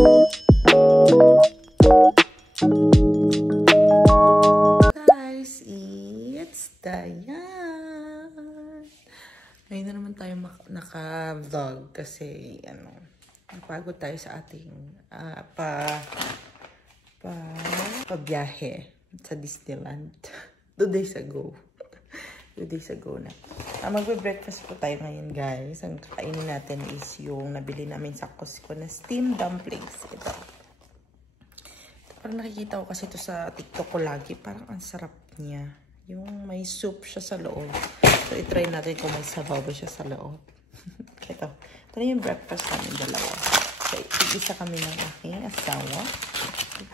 Guys, it's Dayan. Ngayon na naman tayo naka-vlog kasi napagod tayo sa ating pabiyahe sa Disneyland 2 days ago. 2 days ago na. Magbe-breakfast po tayo ngayon, guys. Ang kakainin natin is yung nabili namin sa Costco na steamed dumplings. Ito. Parang nakikita ko kasi ito sa TikTok ko lagi. Parang ang sarap niya. Yung may soup siya sa loob. So, itry natin kung may sabaw ba siya sa loob. Ito. Ito na yung breakfast namin dalawa. So, isa kami ng aking asawa.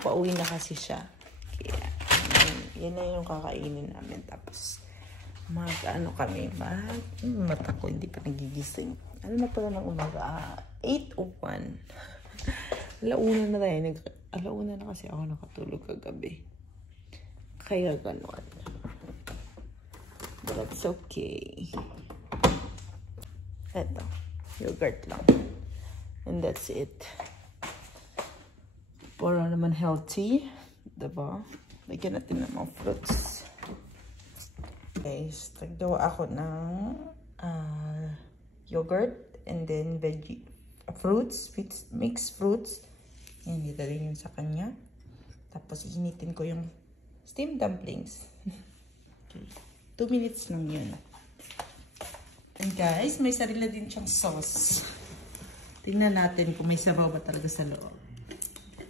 Pauwi na kasi siya. Kaya, yan na yung kakainin namin. Tapos, kami, mata ko, hindi pa nagigising. Ano na pala ng umaga? 8:01. Alauna na tayo. Alauna na kasi ako nakatulog kagabi. Kaya gano'n. But that's okay. Eto. Yogurt lang. And that's it. Para naman healthy. Diba? Lagyan natin ng mga fruits. Guys, nagdawa ako ng yogurt and then veggie fruits, mixed fruits. Yan, idalhin yun sa kanya. Tapos, initin ko yung steamed dumplings. Okay. 2 minutes lang yun. And guys, may sarili din siyang sauce. Tingnan natin kung may sabaw ba talaga sa loob.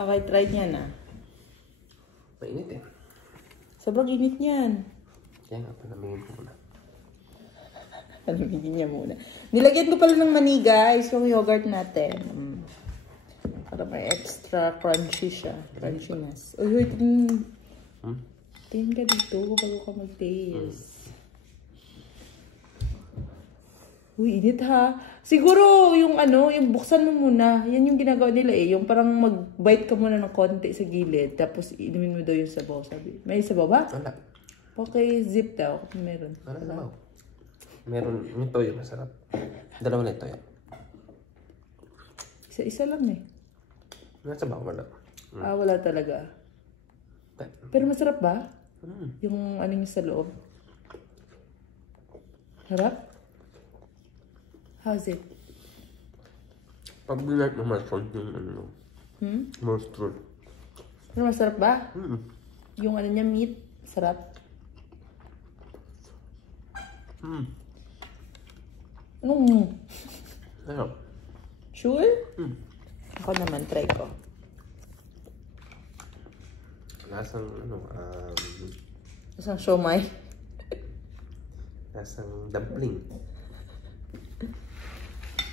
Okay, try niya na. Mainit eh. Sobrang init niyan. Kaya nga, panamigin ko muna. Panamigin niya muna. Nilagyan ko pala ng mani, guys, yung yogurt natin. Para may extra crunchy siya. Crunchiness. Uy, tingin ka dito bago ka mag-taste. Uy, init ha. Siguro, yung yung buksan mo muna. Yan yung ginagawa nila eh. Yung parang mag-bite ka muna ng konti sa gilid. Tapos, inumin mo daw yung sabaw. Sabi. May sabaw ba? Wala. Okay, zip daw. Meron. Wala sabaw. Meron. Yung toyo, masarap. Dalawa na yung toyo. Isa-isa lang eh. Wala sabaw, wala. Wala talaga. Pero masarap ba? Yung ano yung sa loob? Harap? How's it? Pag-bilat naman ko yung monster. Pero masarap ba? Yung niya, meat, sarap. Sarap. Sure? Ako naman, try ko. Lasang, Lasang siomai. lasang dumpling.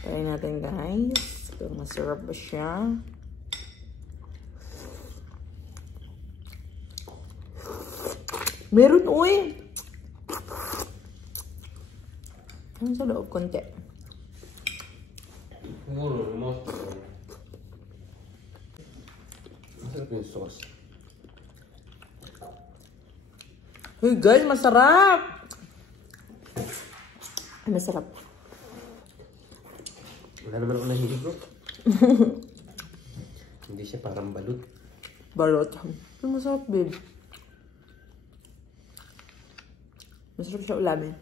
Try natin, guys. Kung masarap ba siya. Meron, uy! Ano sa loob? Konti. Siguro, monster. Masarap yung sauce. Uy, guys, masarap! Ay, masarap. Wala naman ako nahilig, bro. Hindi siya parang balut. Balot. Ay, masarap, babe. Masarap siya ulamin.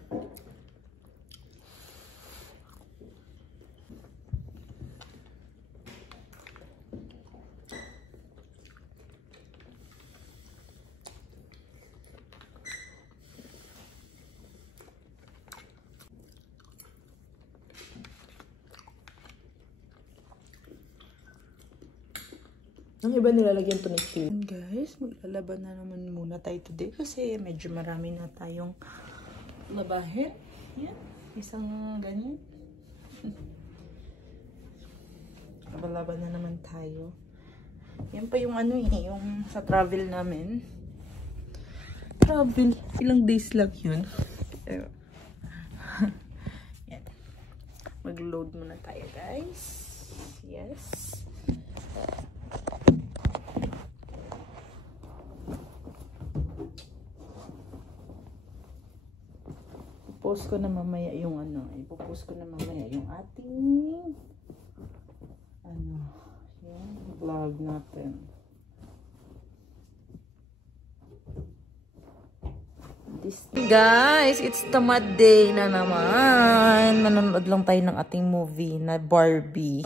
Ang iba nilalagyan to ng chili. Guys, maglalaban na naman muna tayo today kasi medyo marami na tayong labahin. Yan. Isang ganyan. Laban na naman tayo. Yan pa yung yung sa travel namin. Travel. Ilang days lang yun. Yan. Mag-load muna tayo, guys. Yes. Ipopost ko na mamaya yung ipopost ko na mamaya yung ating yan. vlog natin. Guys, it's tamad day na naman. Manonood lang tayo ng ating movie na Barbie.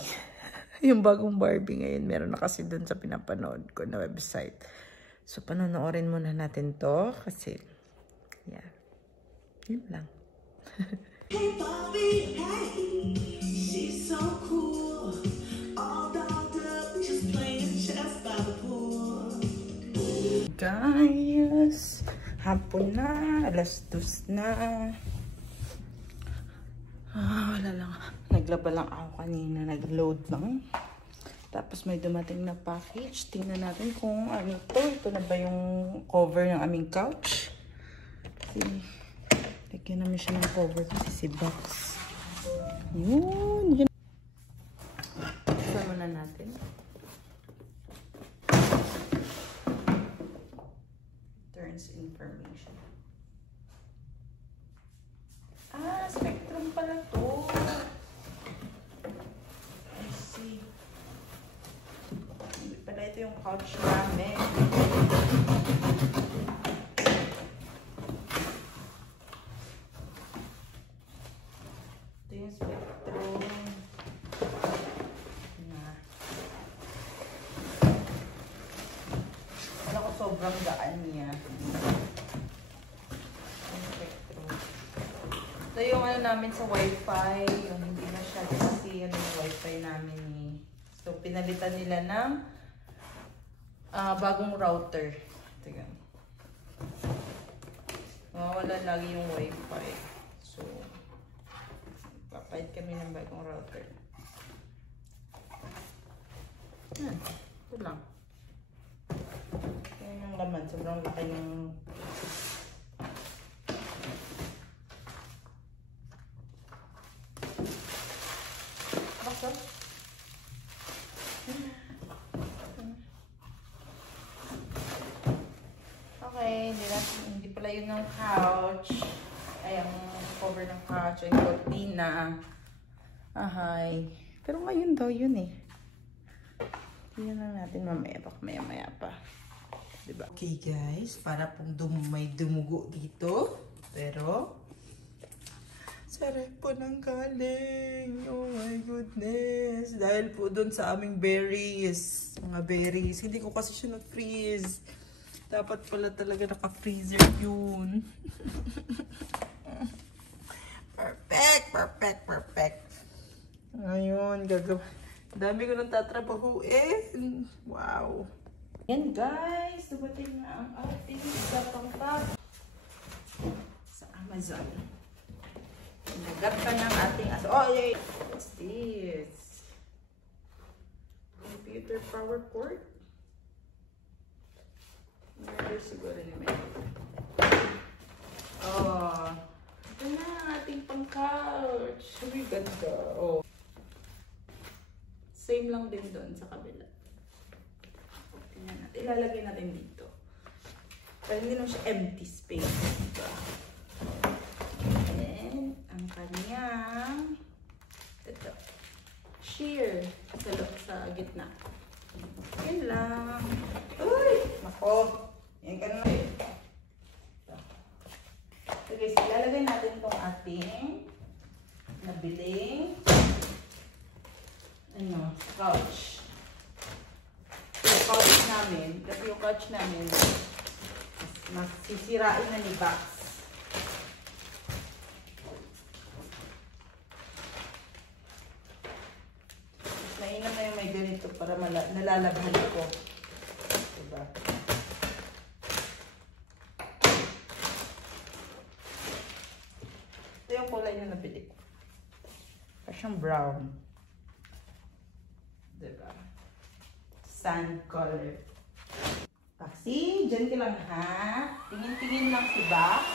Yung bagong Barbie ngayon, meron na kasi dun sa pinapanood ko na website. So, panonoorin muna natin to kasi, yeah. Yun lang. Hey Bobby, hey, she's so cool. All dolled up, just playing chess by the pool. Guys, hapon na, alas 2 na. Wala lang. Naglaba lang ako kanina, nag-load lang. Tapos may dumating na package. Tingnan natin kung ano to. Ito na ba yung cover ng aming couch? Lagyan namin siya ng cover kasi si Box. Yun. Sama na natin. Turns information. Spectrum pala to. I see. Hindi pala ito yung couch namin. Ito yung Spectrum. Wala ko sobrang gaan niya. Ito yung ano namin sa wifi. Yung hindi na siya kasi ano yung wifi namin eh. So, pinalitan nila ng bagong router. Tingnan. Wala lagi yung wifi. So, papayad kami ng bagong router. Yan. Ito lang. Yan yung laman. Sobrang laki ng okay, hindi pala yun ng couch. Ay, ang cover ng couch. Ay, cortina. Ahay. Pero ngayon daw yun eh. Tingnan lang natin mamaya. Baka maya pa. Diba? Okay guys, para pong may dumugo dito. Pero, sarap po nang galing. Oh my goodness. Dahil po dun sa aming berries. Mga berries. Hindi ko kasi siya na-freeze. Dapat pala talaga naka-freezer yun. Perfect. Ayun, dami ko nang tatrabahuin. Wow. Yan guys, dumating na ang ating isang sa Amazon. Nagat pa ng ating oh, yay! What's this? Computer power cord? Meron siguro ni May. Oh, ito na ang ating pang-couch. Ang ganda. Oh. Same lang din doon sa kabila. Tingnan natin. Ilalagay natin dito. Pero hindi naman siya empty space. Diba? And ang kanyang ito. Sheer sa gitna. Yan lang. Uy! Nako! Yan ka na. So guys, ilalagay natin itong ating nabiling couch. Yung couch namin, kasi yung couch namin masisirain na ni Box. Mainam na yung may ganito para nalalabhan ko. Diba? Ito yung kulay na nabili ko. Parang brown. Diba? Sand color. Paksi, dyan ka lang ha. Tingin-tingin lang si Box.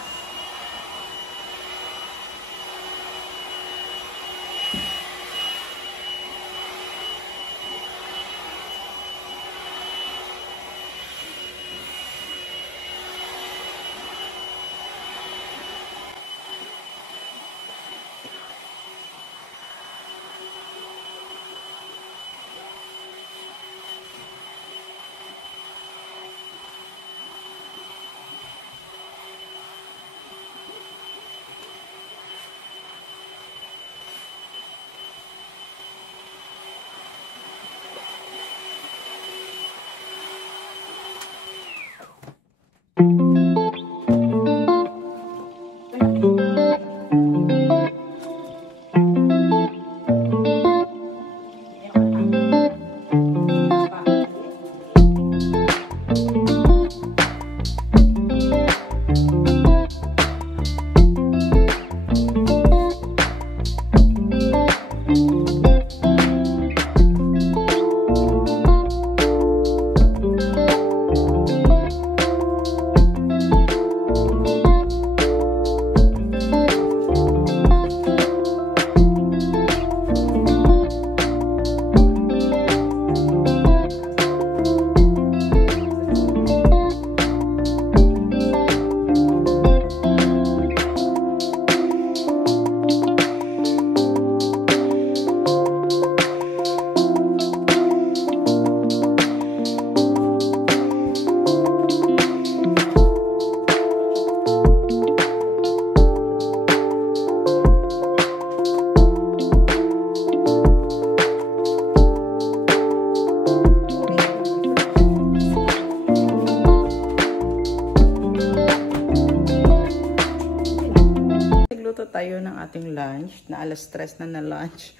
tayo ng ating lunch. Na alas 3 na lunch.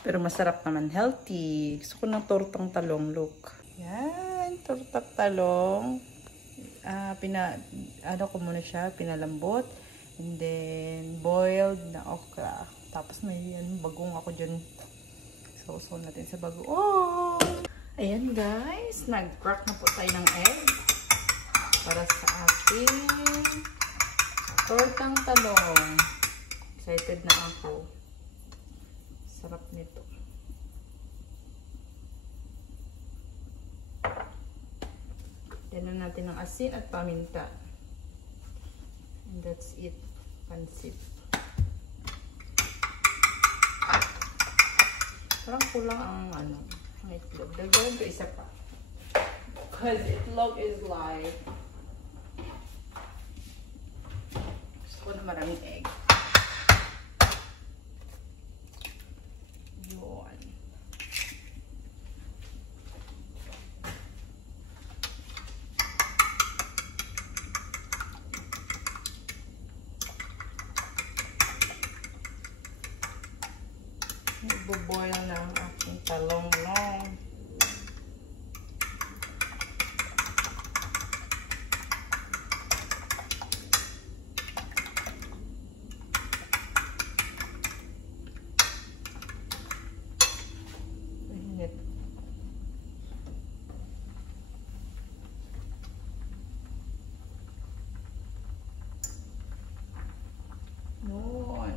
Pero masarap naman. Healthy. Gusto ko ng tortang talong. Look. Yan. Tortang talong. Ano ko muna siya. Pinalambot. And then, boiled na okra. Tapos may bagong ako dyan. Sausaw natin sa bago. Oh! Ayan guys. Nag-crack na po tayo ng egg. Para sa ating tortang talong. Excited na ako. Sarap nito. Yan na natin ng asin at paminta. And that's it. Pansit. Parang kulang ang ang itlog. Dagdagan ko isa pa. Because itlog is live. Gusto ko na maraming egg. Yun. Nagbo-boil na ang aking talong long. Init. Noon.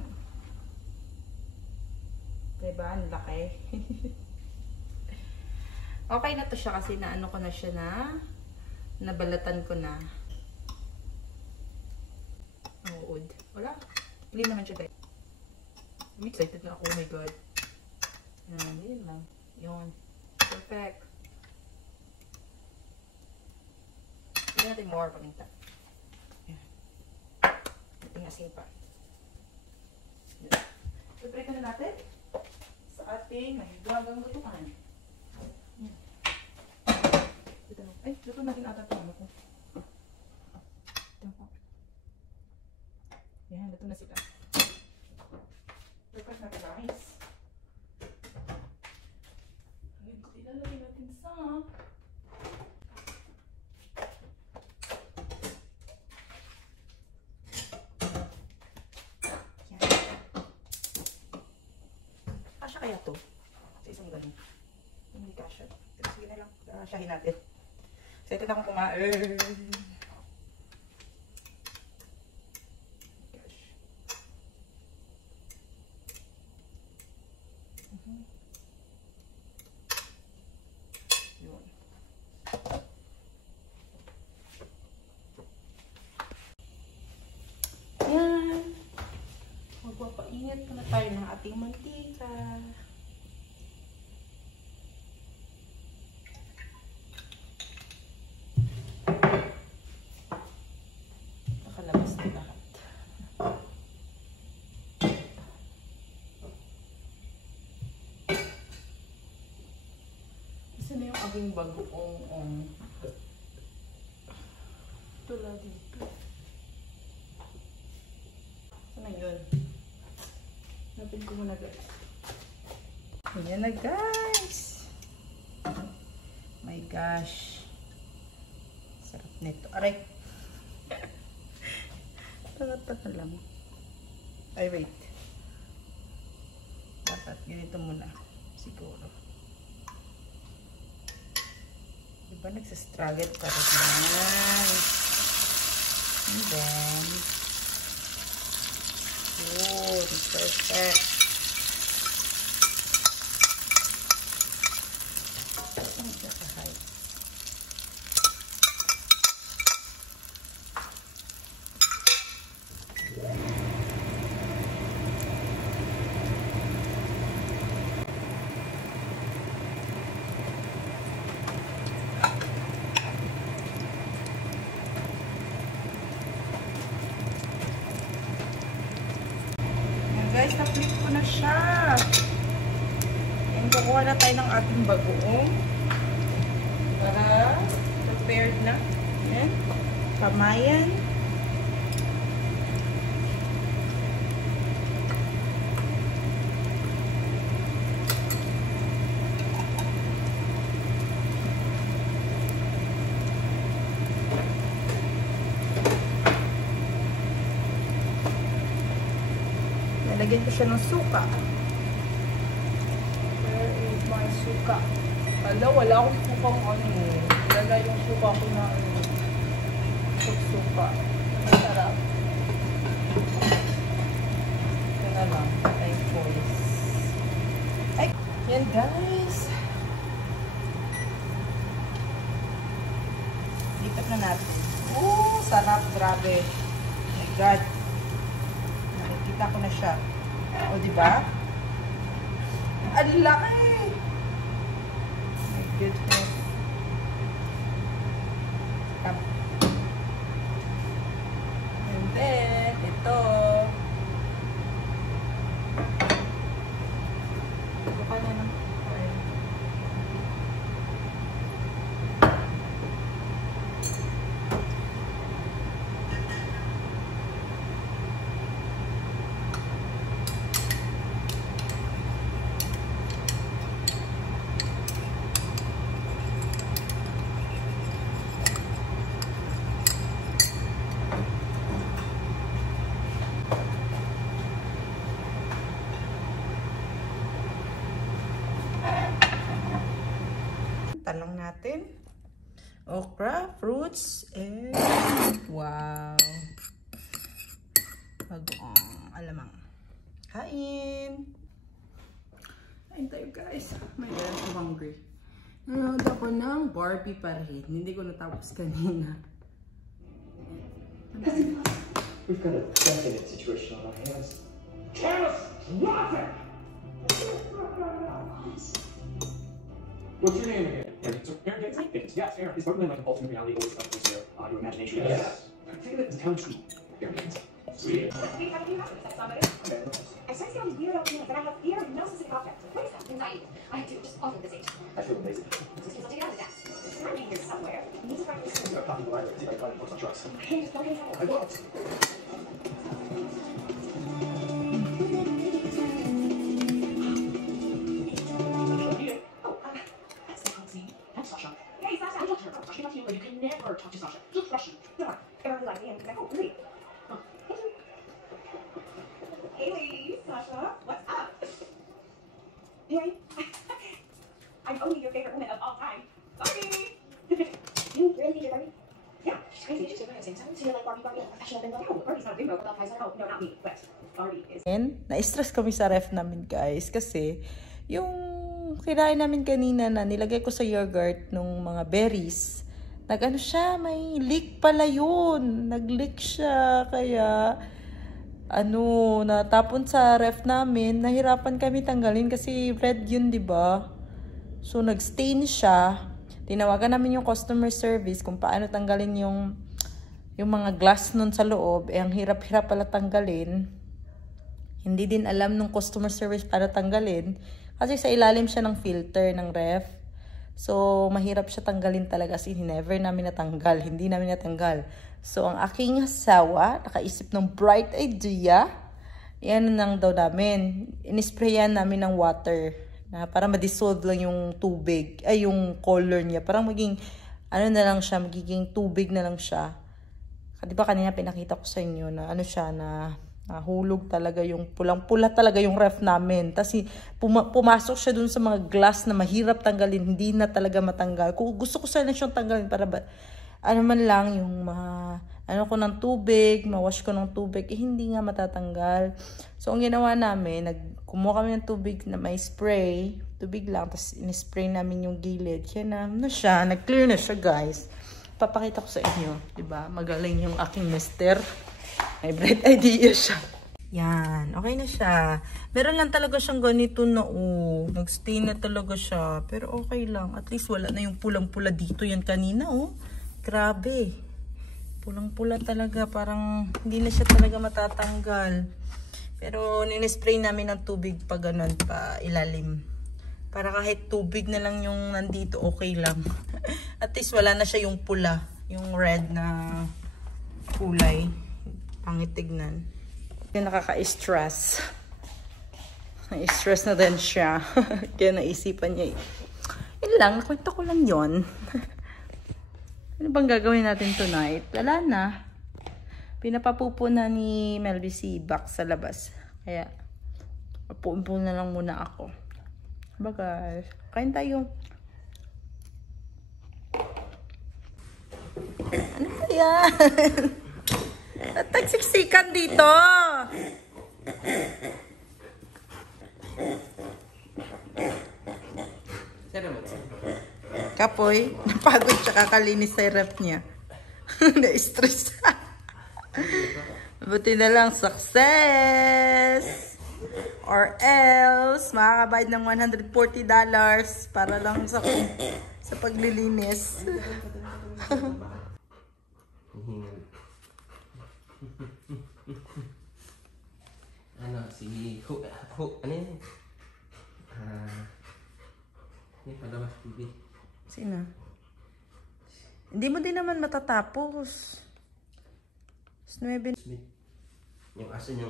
Diba? Ang laki. Okay na to siya kasi naano ko na siya na nabalatan ko na. Uod. Wala. Clean naman siya guys. I'm excited na ako. Oh my god. Yan. Yun lang. Yun. Perfect. Hindi natin more paminta. Yan. Ito nga sipa. Prepare na natin sa ating mahigwagang lutuan. Ay, luto natin ata ito. Ito po. Yan, luto na sila. Prepare natin guys. Ilalagay natin sa kasya kaya to? Sa isang ganun. Hindi kasya. Pero sige na lang. Kasyahin natin. Excited akong kumain. Gosh. Yun. Yan. Magpapainit na tayo ng ating mantika. Nakalabas na lahat. Isa na yung aking bagoong tula dito. Ano yun? Napin ko muna guys. Ayan na guys. My gosh. Sarap nito. Aray. Taka lang. Ay wait. Dapat ganito muna. Siguro. Diba nagsastruggle para naman. And then good. Perfect. Ang kakahay. Guys, na-flip ko na siya. And kukuha na tayo ng ating bagoong para prepared na. Ayan. Kamayan. Lagyan ko siya ng suka. Where is my suka? Wala akong sukang ano. Lala yung suka ko na ano. Suka. Masarap. Ito na lang. Ay, choice. Ay, yan guys. Lipat na natin. Sarap. Grabe. Oh my God. Nakikita ko na siya. O, diba? Ang laki! My goodness. And then, ito. Buka na ng oil. Talong natin. Okra, fruits, and wow. Bagoong alamang. Kain! Kain tayo guys. My God, I'm so hungry. Nanood ako ng Barbie pa rin. Hindi ko natapos kanina. We've got a definite situation on our hands. Catastrophic! What's your name again? Aaron. So Aaron gets things. Yes, Aaron. Is Pokemon like an alternate reality always comes to your imagination? Yes. Think of it as a talent tree. Aaron. Sweet. We have a new house. That's somebody. I started to get these weird feelings, and I have fear of no specific object. What is that? Anxiety. I do. Just often this age. I feel amazing. Just because I'll take it out of the desk. It's not here somewhere. You need to find this. I've got a copy of the library. See if I can find it. Books on trucks. Hey, just don't get it. I won't. Hey, Sasha. I talked to her. She talked to you, but you can never talk to Sasha. Just Russian. Come on. Everyone likes me, and I'm like, oh, really? Huh. Hey, ladies. Sasha, what's up? Hey. I'm only your favorite woman of all time. Sorry. You really think you're Barbie? Yeah. She's crazy. She's doing it at the same time. So you're like Barbie, a professional bimbo? No, Barbie's not a bimbo. Oh, no, not me. But Barbie is. And na-stress kami sa ref namin guys kasi yung kinain namin kanina na nilagay ko sa yogurt nung mga berries, nag-ano siya, may leak pala yun. Nag-leak siya, kaya natapon sa ref namin. Nahirapan kami tanggalin kasi red yun, diba? So, nag-stain siya. Tinawagan namin yung customer service kung paano tanggalin yung mga glass nun sa loob. Ang hirap-hirap pala tanggalin. Hindi din alam nung customer service para tanggalin. Kasi sa ilalim siya ng filter ng ref. So, mahirap siya tanggalin talaga. Kasi never namin natanggal. Hindi namin natanggal. So, ang aking asawa, nakaisip ng bright idea. Yan lang daw namin. Inisprayan namin ng water. Para ma-dissolve lang yung tubig. Ay, yung color niya. Parang maging, na lang siya. Magiging tubig na lang siya. Diba kanina pinakita ko sa inyo na nahulog talaga yung pulang-pula talaga yung ref namin. Tapos pumasok siya dun sa mga glass na mahirap tanggalin. Hindi na talaga matanggal. Kung gusto ko sana siyang tanggalin para man lang yung ko ng tubig, mawash ko ng tubig, hindi nga matatanggal. So, ang ginawa namin, kumuha kami ng tubig na may spray. Tubig lang, tapos in-spray namin yung gilid. Kaya siya, nag-clear na siya guys. Papakita ko sa inyo, diba? Magaling yung aking mister. May bright idea siya. Yan, okay na siya. Meron lang talaga siyang ganito na nag-stain na talaga siya. Pero okay lang. At least wala na yung pulang-pula dito yan kanina Grabe. Pulang-pula talaga. Parang hindi na siya talaga matatanggal. Pero ninispray namin ng tubig pa ganun pa ilalim. Para kahit tubig na lang yung nandito, okay lang. At least wala na siya yung pula. Yung red na kulay. Pangit tignan. Yung nakaka-stress. Na-stress na din siya. Kaya naisipan niya yun lang, kwento ko lang yun. Ano bang gagawin natin tonight? Wala na. Pinapapupo na ni Melby si Bax sa labas. Kaya Mapumpul na lang muna ako. Ba guys? Kain tayo. Ano ba yan? Tagsiksikan dito. Kapoy, napagod siya kakalinis sa rep niya. Na-stress. Buti na lang success. Or else, makakabayad ng $140 para lang sa paglilinis. Ano, si ano yun? Hindi palabas TV. Sino? Hindi mo din naman matatapos. Smith. Yung aso niya,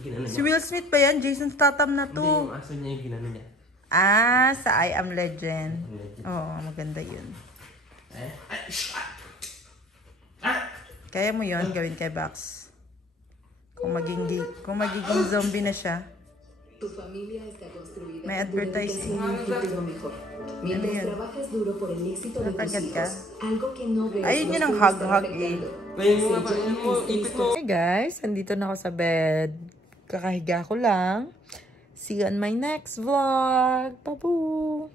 ginano niya. Si Will Smith ba yan? Jason Statham na Hindi, to. yung aso niya yung ginano niya. Ah, sa I Am Legend. Oo, maganda yun. Kaya mo yun, gawin kay Bax. Kung magiging zombie na siya. Tu familia está construida May advertising. por un futuro mejor. Mientras Ano yun? trabajas duro por el éxito de tus Napagad ka? hijos, algo que no ves Ayun yun ang nos puede estar hug-hug afectando. Pwede mo ba, ipit mo. Hey guys, andito na ako sa bed. Kakahiga ko lang. See you on my next vlog. Babu!